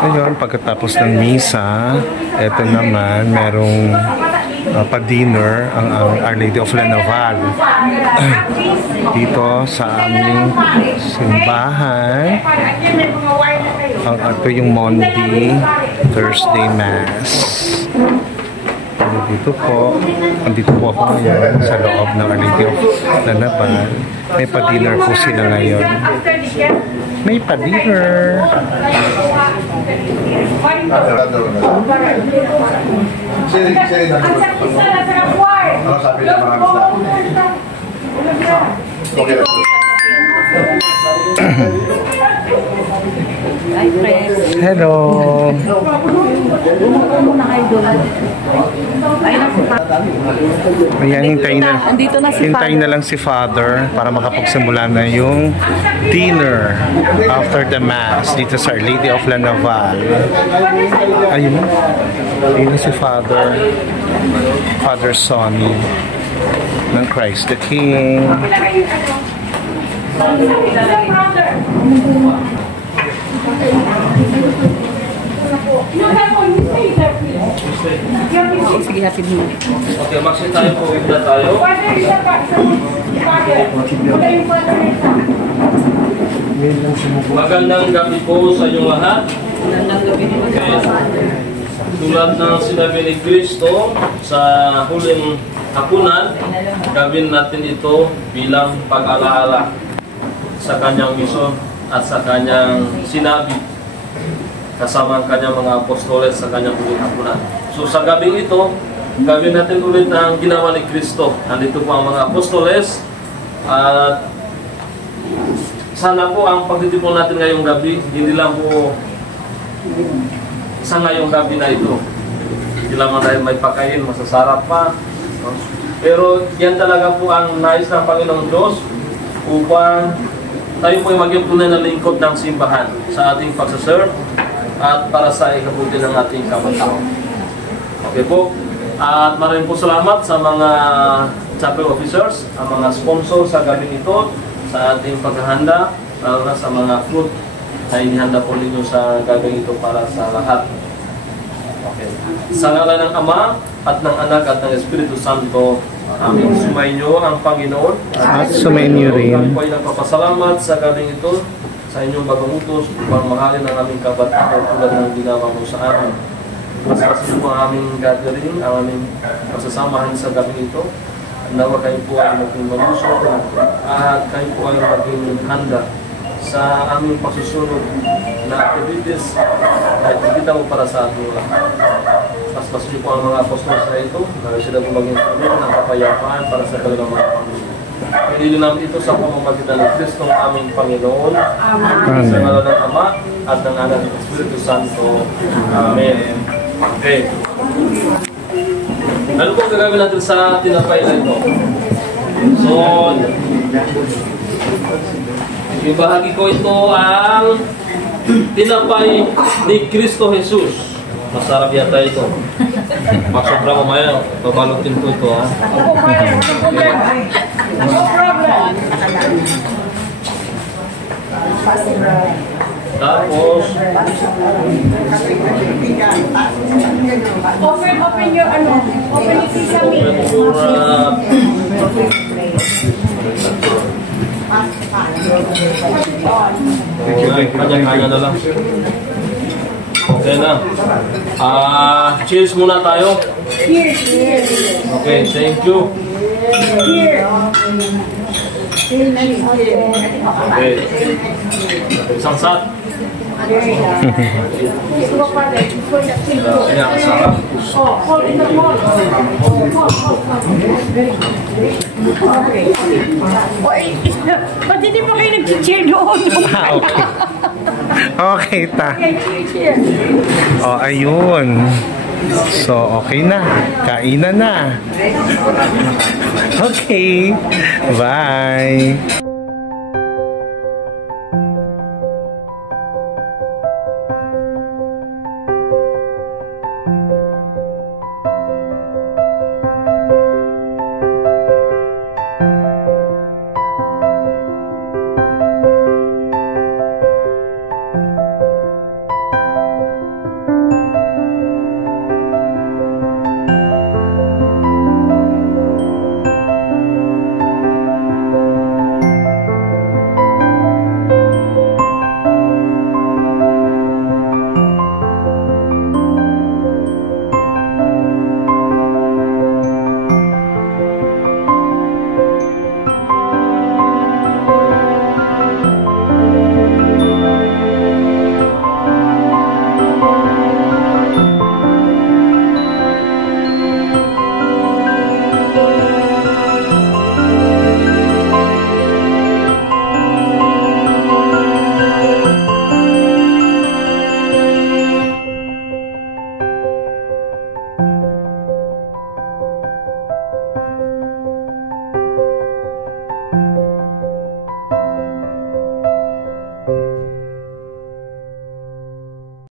Ngayon, pagkatapos ng misa, eto naman, merong pa-dinner ang Our Lady of La Naval dito sa aming simbahan. Ito yung Monday, Thursday Mass. Andito po ako ngayon sa loob ng Our Lady of La Naval. May pa-dinner po sila ngayon. May pa-dinner. Hello. Ayan, hintayin na lang si Father para makapagsimula na yung dinner after the Mass dito sa Our Lady of La Naval. Ayun si Father Sonny ng Christ the King. Sige, hatid mo. Okay, mag-sit tayo po. Wait na tayo. Magandang gabi po sa inyong lahat. Okay. Tulad ng sinabi ni Kristo sa huling hapunan, gawin natin ito bilang pag-alaala sa kanyang misyon at sa kanyang sinabi kasama ang kanyang mga apostoles sa kanyang huling hapunan. So sa gabing ito, gawin natin ulit ang ginawa ni Kristo. Nandito po ang mga apostoles at sana po ang pagtitipon natin ngayong gabi, hindi lang po sa ngayong gabi na ito. Hindi lamang dahil may pagkain, masasarap pa. Pero yan talaga po ang nais ng Panginoong Diyos upang tayo po ay maging tunay na lingkod ng simbahan sa ating pagsaserve at para sa ikabuti ng ating kapatao. Okay po. At maraming po salamat sa mga chapel officers, ang mga sponsor sa gabing ito, sa ating paghahanda, lalo na sa mga food na inihanda po ninyo sa gabing ito para sa lahat. Okay. Sa ngalan ng Ama at ng Anak at ng Espiritu Santo, amin. Sumainyo ang Panginoon. At sumainyo rin. Kami po ay nagpapasalamat sa gabing ito, sa inyong bagong utos, upang mahalin ang aming kabatao tulad ng ginawa mo sa amin. Masasin po ang aming gathering, ang aming pasasamahan sa gabing ito. Nawa kayo po ay maging malusog at kayo po ay maging handa sa aming pagsusunod na activities na ipagkita mo para sa ating lahat. Paspasin niyo po ang mga apostol sa ito, na sila po maging tuloy ng kapayapaan para sa kanilang mga pamilya. Pinili namin ito sa pamamagitan ng Kristo ng aming Panginoon. Amen. Sa ngalan ng Ama at ng Anak ng Espiritu Santo. Amen. Okay. Ano po gagawin natin sa tinapay na ito? So, yung bahagi ko ito ang tinapay ni Kristo Jesus. Masarap yata ito. Masobra mamaya, babalutin ko ito ha. Tapos open your ano, open yung sesame. Kanya-kanya na lang. Okay na. Cheers muna tayo. Cheers. Okay, thank you. Okay. Isang sat. Ba't hindi pa kayo nag-cheer doon? Okay. Okay, ta. Oh, ayun. So, okay na. Kainan na. Okay. Bye.